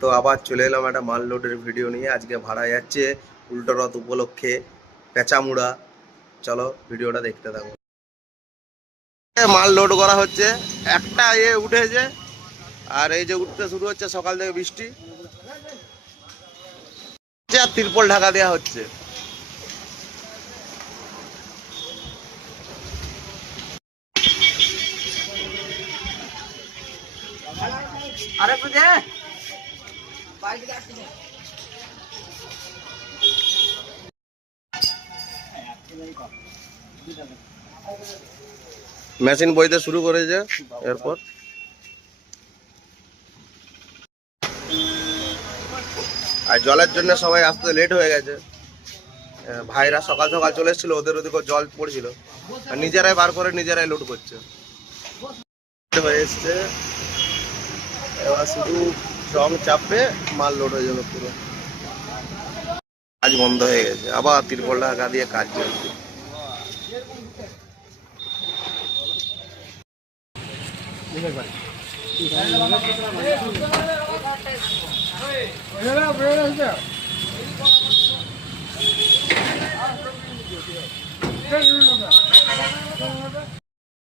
তো আবার চলে এলাম একটা মাল লোডের ভিডিও নিয়ে। আজকে ভাড়া যাচ্ছে উল্টো রথ উপলক্ষে পেঁচামুড়া। চলো ভিডিওটা দেখতে থাকো। মাল লোড করা হচ্ছে, একটা উঠেছে আর এই যে উঠতে শুরু হচ্ছে সকাল থেকে বৃষ্টি আর তিরপল ঢাকা দেওয়া হচ্ছে। মেশিন বইতে শুরু করেছে। এরপর আর জলের জন্য সবাই আসতে লেট হয়ে গেছে। ভাইরা সকাল সকাল চলে এসেছিল, ওদের ওদিকে জল পড়ছিল আর নিজেরাই বার করে নিজেরাই লোড করছে। হয়ে এসছে, এবার শুধু জং চাপে মাল লোড হয়ে যাবে পুরো। কাজ বন্ধ হয়ে গেছে, আবার তিরপল ঢাকা দিয়ে কাজ চলছে।